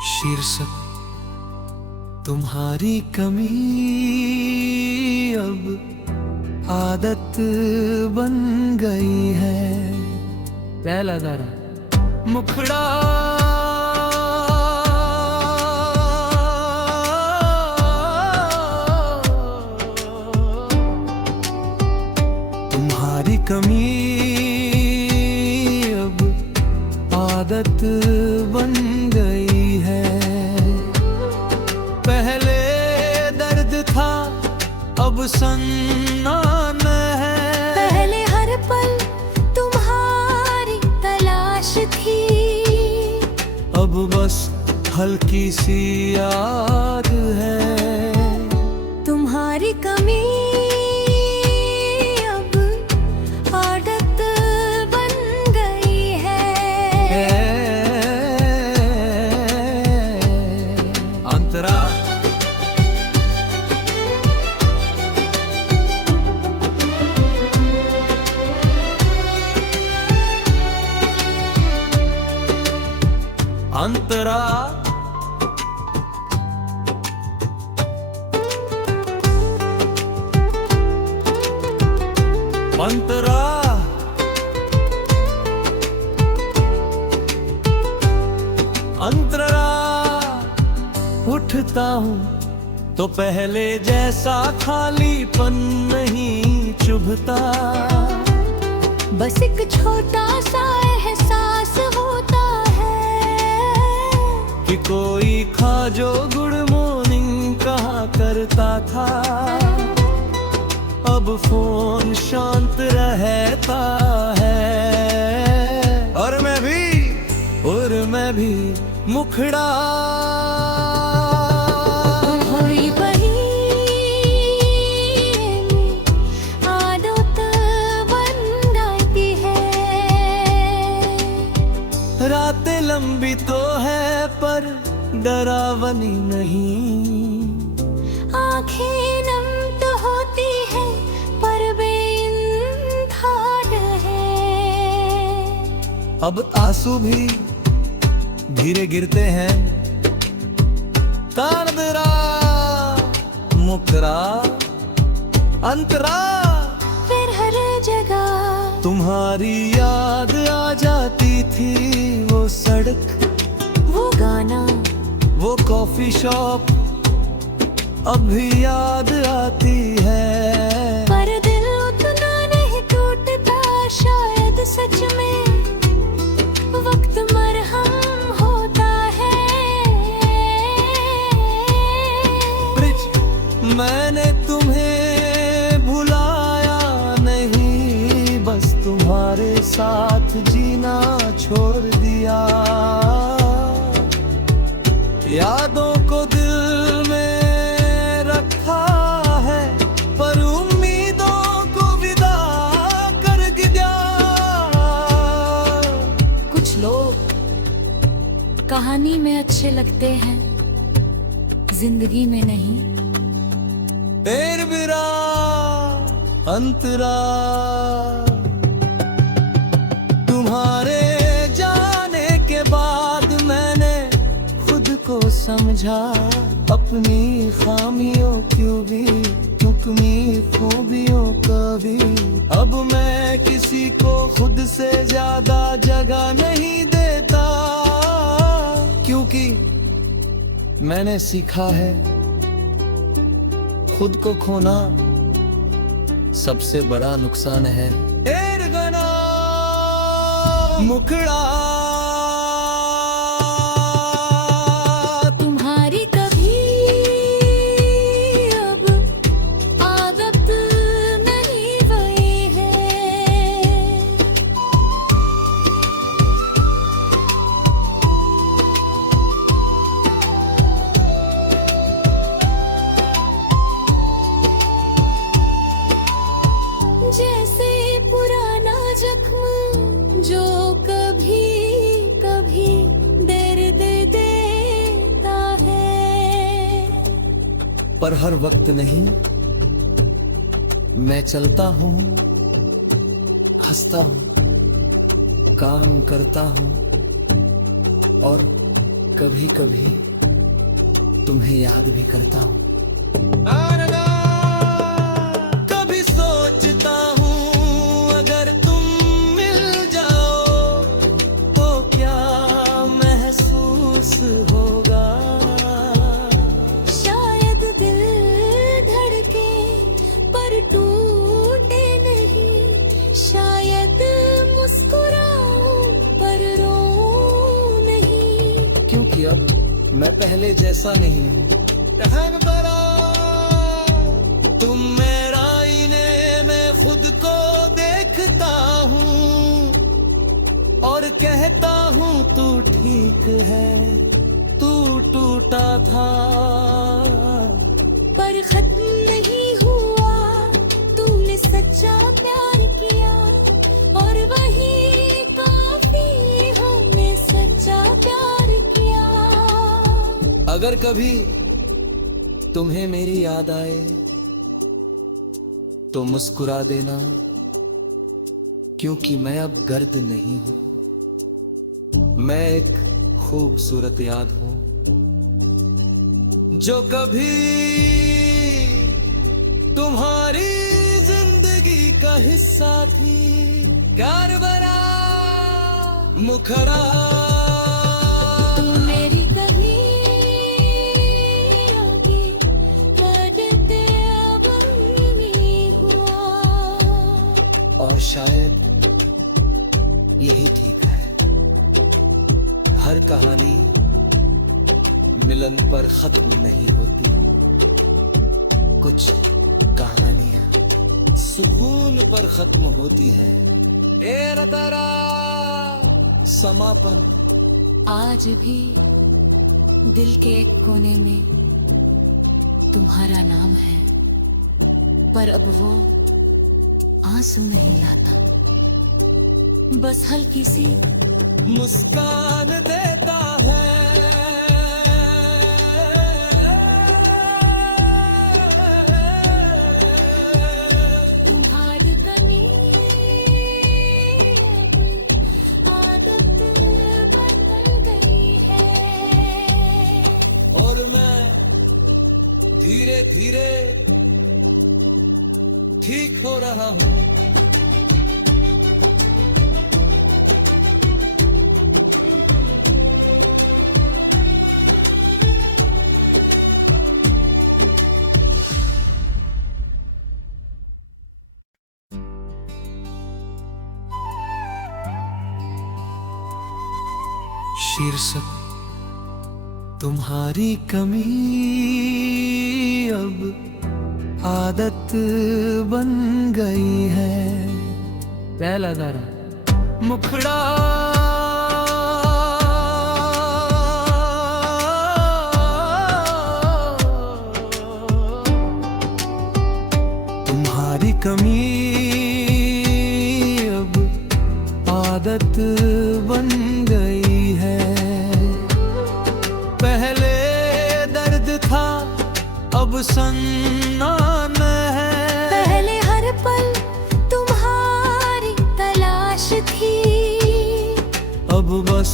शीर्षक तुम्हारी कमी अब आदत बन गई है। पहला धारा मुखड़ा तुम्हारी कमी अब आदत बन गई है। पहले दर्द था अब सन्नान है। पहले हर पल तुम्हारी तलाश थी, अब बस हल्की सी याद है। तुम्हारी कमी अब आदत बन गई है। अंतरा अंतरा अंतरा अंतरा उठता हूँ तो पहले जैसा खालीपन नहीं चुभता। बस एक छोटा सा एहसास होता है कि कोई खा जो गुड मॉर्निंग कहा करता था। अब फोन शांत रहता है और मैं भी मुखड़ा हुई बही आदत बन जाती है। रातें लंबी तो है पर डरावनी नहीं। आंखें नम तो होती है पर बेइंतहा है। अब आंसू भी धीरे गिरते हैं। तानदरा मुकरा अंतरा फिर हर जगह तुम्हारी याद आ जाती थी। वो सड़क, वो गाना, वो कॉफी शॉप अब भी याद आती है। पर दिल उतना नहीं टूटता शायद सच में वक्त मरहम होता है। मैंने तुम्हें भुलाया नहीं, बस तुम्हारे साथ जीना छोड़ दिया। यादों को दिल में रखा है पर उम्मीदों को विदा कर गया। कुछ लोग कहानी में अच्छे लगते हैं, जिंदगी में नहीं। तेर बिरा अंतरा तुम्हारे जाने के बाद मैंने खुद को समझा। अपनी खामियों क्यों भी हुक्मी खूबियों का भी। अब मैं किसी को खुद से ज्यादा जगह नहीं देता, क्योंकि मैंने सीखा है खुद को खोना सबसे बड़ा नुकसान है। एरगना मुखड़ा तुम्हारी कभी अब आदत नहीं हुई है। जैसे पुराना जख्म जो कभी कभी दर्द देता है। पर हर वक्त नहीं। मैं चलता हूँ, हंसता हूँ, काम करता हूँ और कभी कभी तुम्हें याद भी करता हूँ। कभी सोचता हूँ अगर तुम मिल जाओ तो क्या महसूस होगा। शायद दिल धड़के पर टूटे नहीं, शायद मुस्कुराऊं पर रो नहीं। क्योंकि अब मैं पहले जैसा नहीं हूँ। तुम मेरा आईने में खुद को देखता हूँ और कहता हूँ तू ठीक है, तू टूटा था पर खत्म नहीं हुआ, तूने सच्चा प्यार किया और वही काफी, हमने सच्चा प्यार किया। अगर कभी तुम्हें मेरी याद आए तो मुस्कुरा देना, क्योंकि मैं अब गर्द नहीं हूं। मैं एक खूबसूरत याद हूं जो कभी तुम्हारी जिंदगी का हिस्सा थी। प्यार भरा मुखड़ा तू मेरी कभी आगे बढ़ते अब नहीं हुआ। और शायद यही ठीक है। हर कहानी मिलन पर खत्म नहीं होती। कुछ कहानियां सुकून पर खत्म होती है। तेरा तारा समापन आज भी दिल के एक कोने में तुम्हारा नाम है, पर अब वो आंसू नहीं लाता, बस हल्की सी मुस्कान देता है। तुम्हारी कमी अब आदत बन गई है और मैं धीरे धीरे ठीक हो रहा हूँ। शीर्षक तुम्हारी कमी अब आदत बन गई है। पहला गाना मुखड़ा तुम्हारी कमी अब आदत बन गई है। पहले दर्द था अब सन्नान है। पहले हर पल तुम्हारी तलाश थी, अब बस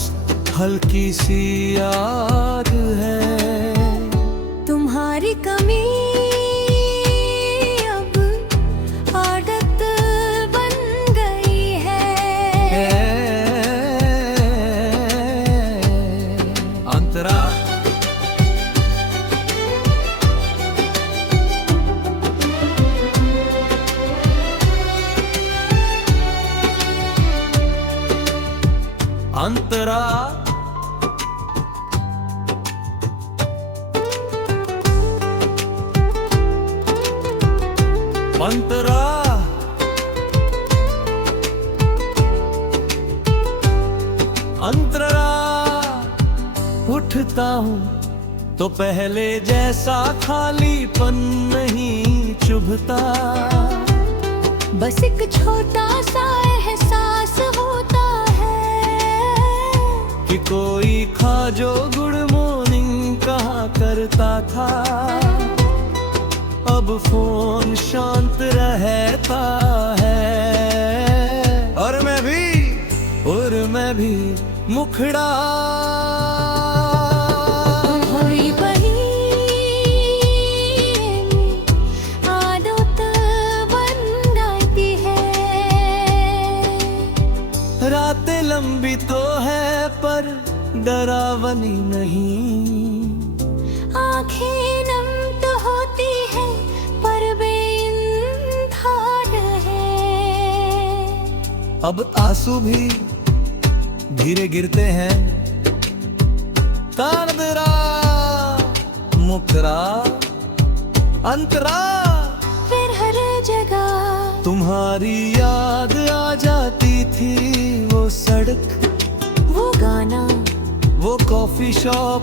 हल्की सी याद है। तुम्हारी कमी अब आदत बन गई है। अंतरा अंतरा अंतरा अंतरा उठता हूँ तो पहले जैसा खालीपन नहीं चुभता। बस एक छोटा सा एहसास होता है कि कोई खा जो गुड मॉर्निंग कहा करता था। अब फोन शांत रहता है और मैं भी मुखड़ा रातें लंबी तो है पर डरावनी नहीं। आंखें नम तो होती है पर बेइंतहा है। अब आंसू भी धीरे गिरते हैं। तानदरा मुकरा अंतरा, फिर हर जगह तुम्हारी याद आ जाती थी। वो सड़क, वो गाना, वो कॉफी शॉप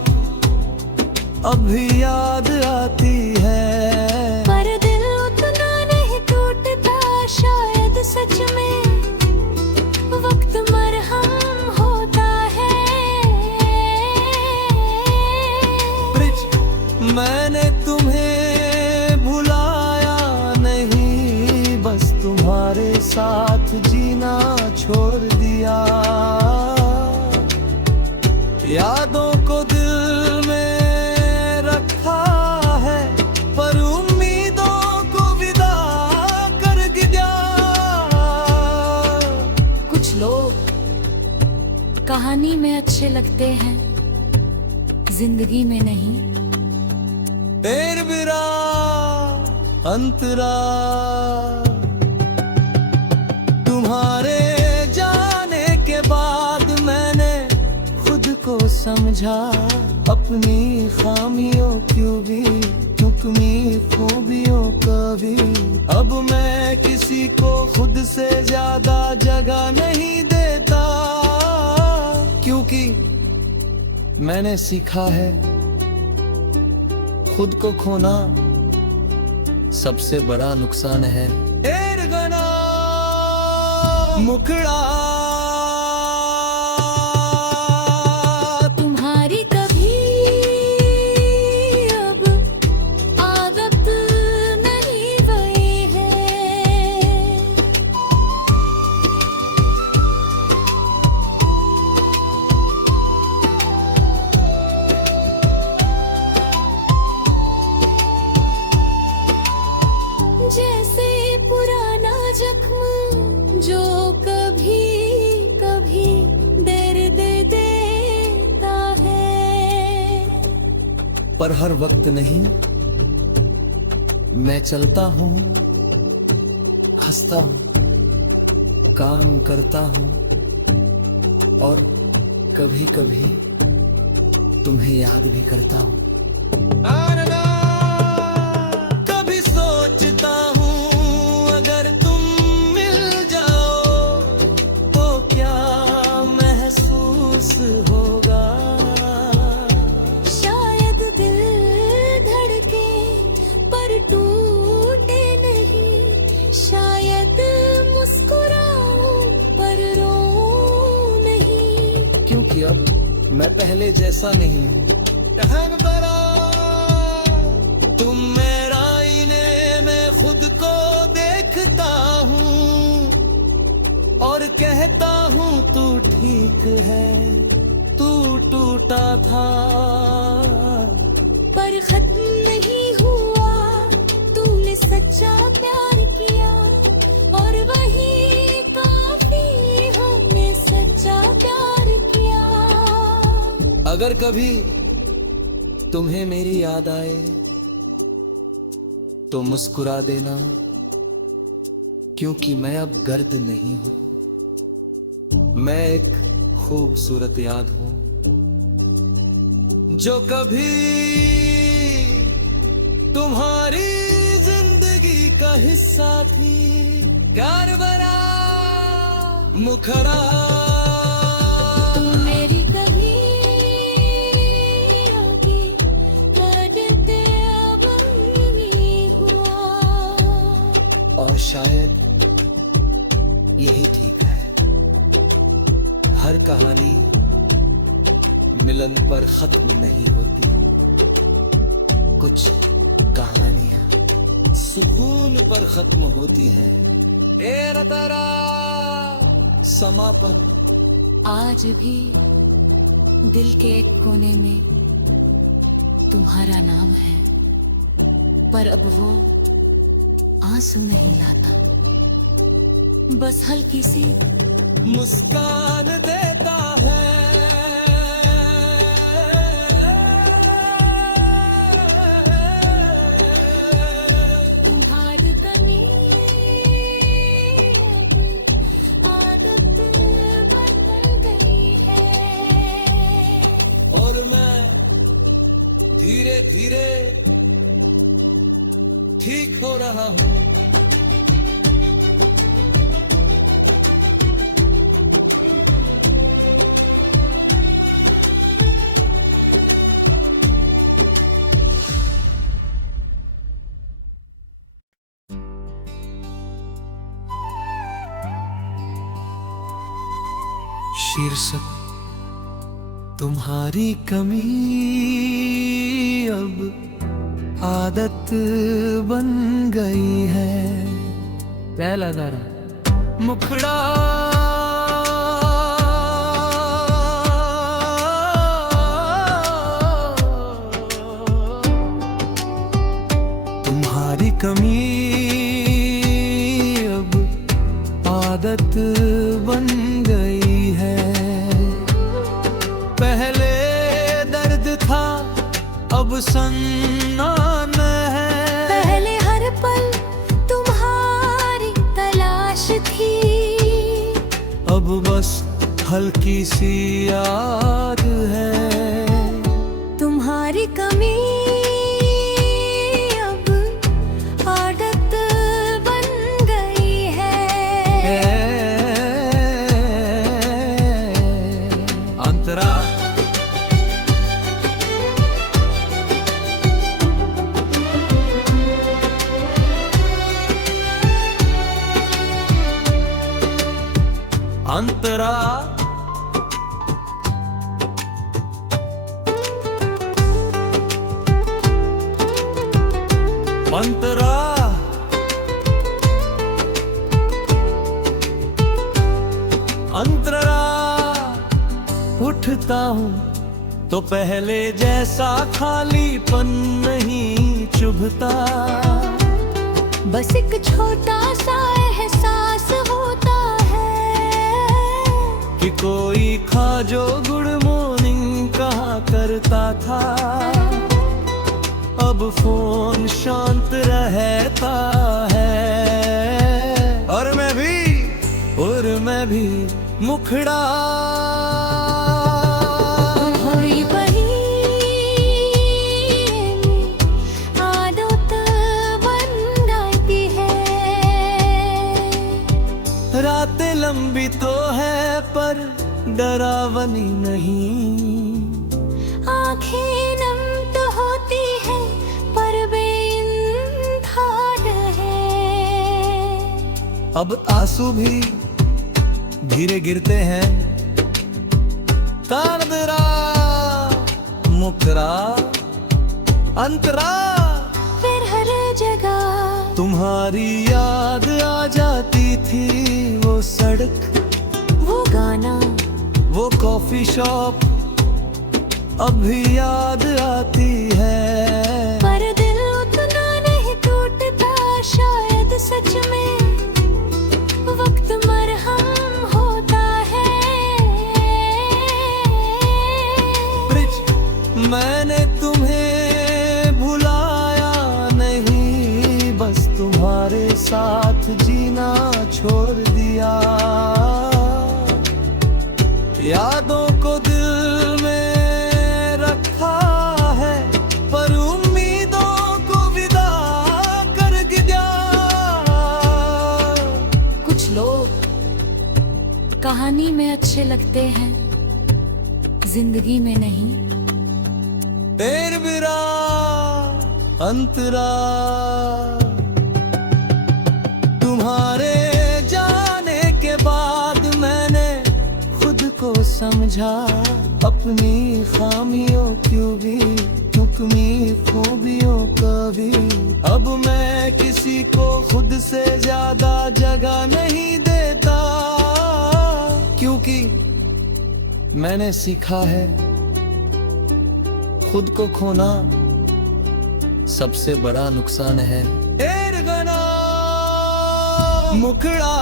अब भी याद आती है। पर दिल उतना नहीं टूटता। शायद सच में वक्त मरहम होता है। ब्रिज, मैंने तुम्हें भुलाया नहीं, बस तुम्हारे साथ जीना छोड़ दिया। यादों को दिल में रखा है पर उम्मीदों को विदा कर दिया। कुछ लोग कहानी में अच्छे लगते हैं, जिंदगी में नहीं। तेर बिरा अंतरा, तुम्हारे जाने के बाद मैंने खुद को समझा। अपनी खामियों क्यों भी, हुक्मी खूबियों का भी। अब मैं किसी को खुद से ज्यादा जगह नहीं देता, क्योंकि मैंने सीखा है खुद को खोना सबसे बड़ा नुकसान है। एरगना मुखड़ा, तुम्हारी कभी अब आदत नहीं वही है। जैसे पुराना जख्म जो कभी कभी दर्द देता है। पर हर वक्त नहीं। मैं चलता हूँ, हंसता हूँ, काम करता हूँ और कभी कभी तुम्हें याद भी करता हूँ। कभी सोचता हूँ अगर तुम मिल जाओ तो क्या महसूस होगा। शायद दिल धड़के पर टूटे नहीं। शायद मुस्कुराऊं पर रो नहीं। क्योंकि अब मैं पहले जैसा नहीं हूँ। तुम मेरा आईने में खुद को देखता हूँ और कहता हूँ तू ठीक है, तू टूटा था पर खत्म नहीं हुआ। तूने सच्चा प्यार किया और वही काफी। हमने सच्चा प्यार किया। अगर कभी तुम्हें मेरी याद आए तो मुस्कुरा देना, क्योंकि मैं अब गर्द नहीं हूं। मैं एक खूबसूरत याद हूं जो कभी तुम्हारी जिंदगी का हिस्सा थी। प्यार भरा मुखड़ा, तू मेरी कभी होगी करते अब नहीं हुआ। और शायद यही ठीक है। हर कहानी मिलन पर खत्म नहीं होती। कुछ कहानियां सुकून पर खत्म होती है। तेरा तारा समापन। आज भी दिल के एक कोने में तुम्हारा नाम है, पर अब वो आंसू नहीं लाता। बस हल्की सी मुस्कान देता है। तुम्हारी कमी आदत बन गई है, और मैं धीरे धीरे ठीक हो रहा हूँ। शीर्षक तुम्हारी कमी अब आदत बन गई है। पहला गाना मुखड़ा तुम्हारी कमी अब आदत बन गई है। पहले दर्द था अब सन्नान है। पहले हर पल तुम्हारी तलाश थी, अब बस हल्की सी याद है। तुम्हारी कमी अब आदत बन गई है। अंतरा अंतरा अंतरा अंतरा उठता हूँ तो पहले जैसा खालीपन नहीं चुभता। बस एक छोटा सा एहसास होता है कि कोई खा जो गुड मॉर्निंग कहा करता था। अब फोन शांत रहता है और मैं भी मुखड़ा होई बही आदत बन गई है। रातें लंबी तो है पर डरावनी नहीं। आंखें नम तो होती है पर बेइंतहा है। अब आंसू भी धीरे गिरते हैं। तानदरा मुखरा अंतरा फिर हर जगह तुम्हारी याद आ जाती थी। वो सड़क, वो गाना, वो कॉफी शॉप अब भी याद आती है। पर दिल उतना नहीं टूटता शायद सच में वक्त मरहम होता है। मैंने तुम्हें भुलाया नहीं, बस तुम्हारे साथ जीना छोड़ दिया। यादों को दिल में रखा है पर उम्मीदों को विदा कर दिया। कुछ लोग कहानी में अच्छे लगते हैं, जिंदगी में नहीं। तेर बिरा अंतरा तुम्हारे जाने के बाद मैंने खुद को समझा। अपनी खामियों क्यों भी हुक्मी खूबियों का भी। अब मैं किसी को खुद से ज्यादा जगह नहीं देता, क्योंकि मैंने सीखा है खुद को खोना सबसे बड़ा नुकसान है। मुखड़ा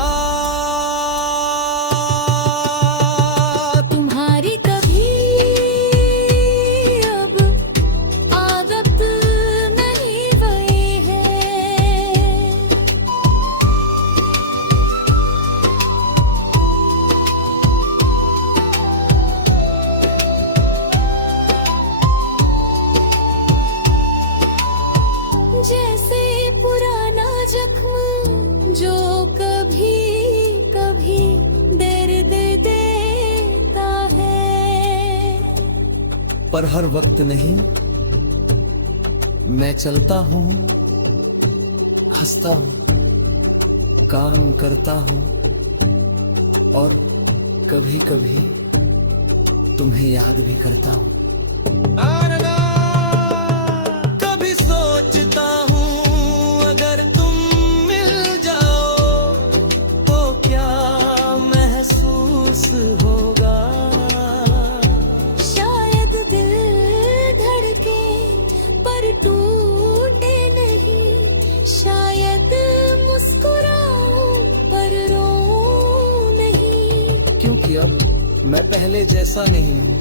पर हर वक्त नहीं। मैं चलता हूँ, हंसता हूँ, काम करता हूँ और कभी कभी तुम्हें याद भी करता हूँ। कभी सोचता हूँ अगर तुम मिल जाओ तो क्या महसूस होगा। शायद दिल धड़के पर टूटे नहीं, शायद मुस्कुराऊं पर रो नहीं। क्योंकि अब मैं पहले जैसा नहीं हूँ।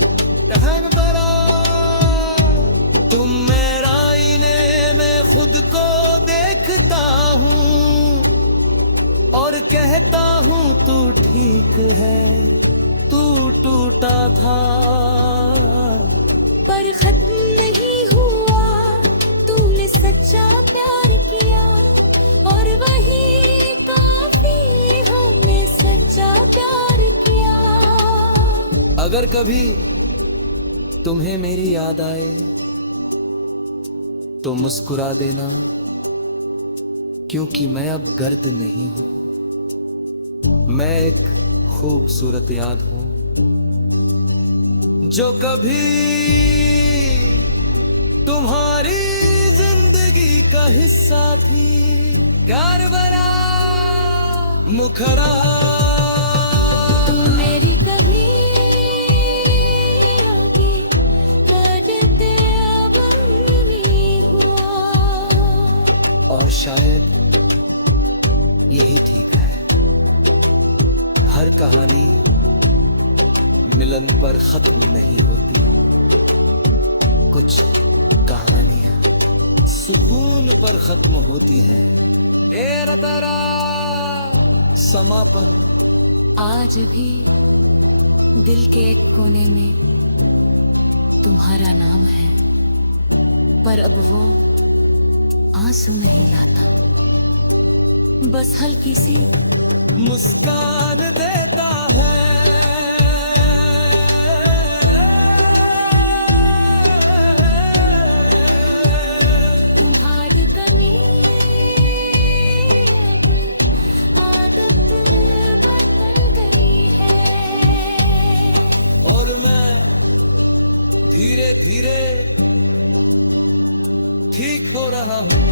तुम मेरा आईने में खुद को देखता हूँ और कहता हूँ तू ठीक है, तू टूटा था पर खत्म नहीं हुआ। तूने सच्चा प्यार किया और वही काफी, हमने सच्चा प्यार किया। अगर कभी तुम्हें मेरी याद आए तो मुस्कुरा देना, क्योंकि मैं अब गर्द नहीं हूं। मैं एक खूबसूरत याद हूं जो कभी तुम्हारी जिंदगी का हिस्सा थी। प्यार भरा मुखरा तू मेरी कभी होगी, करते अब नहीं हुआ। और शायद यही ठीक है। हर कहानी मिलन पर खत्म नहीं होती। कुछ कहानियां सुकून पर खत्म होती है। तेरा तारा समापन। आज भी दिल के एक कोने में तुम्हारा नाम है, पर अब वो आंसू नहीं लाता, बस हल्की सी मुस्कान देता है। तुम्हारी कमी अब आदत बन गई है और मैं धीरे धीरे ठीक हो रहा हूँ।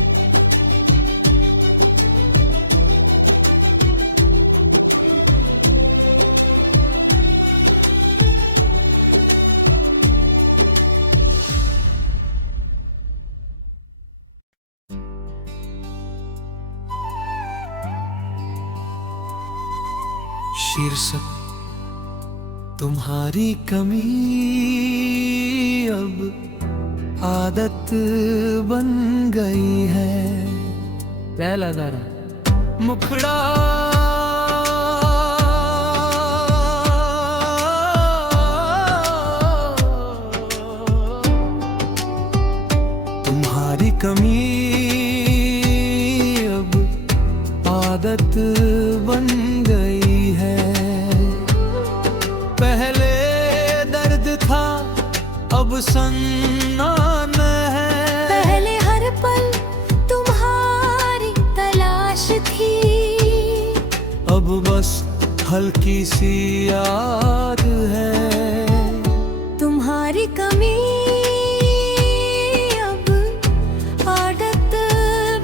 शीर्षक तुम्हारी कमी अब आदत बन गई है। पहला जरा मुखड़ा तुम्हारी कमी अब आदत बन गई है। पहले दर्द था अब सन्नान है। पहले हर पल तुम्हारी तलाश थी, अब बस हल्की सी याद है। तुम्हारी कमी अब आदत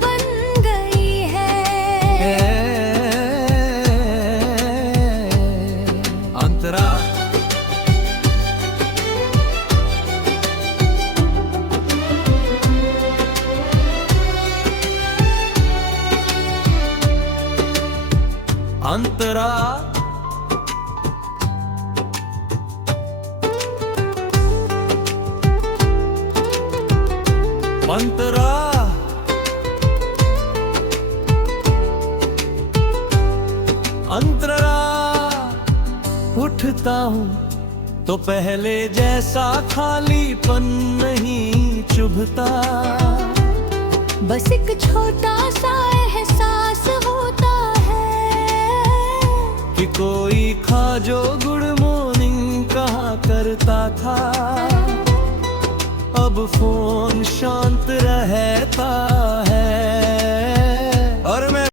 बन गई है। अंतरा अंतरा अंतरा अंतरा उठता हूँ तो पहले जैसा खालीपन नहीं चुभता। बस एक छोटा सा एहसास होता है कि कोई खा जो गुड मॉर्निंग कहा करता था। अब फोन शांत रहता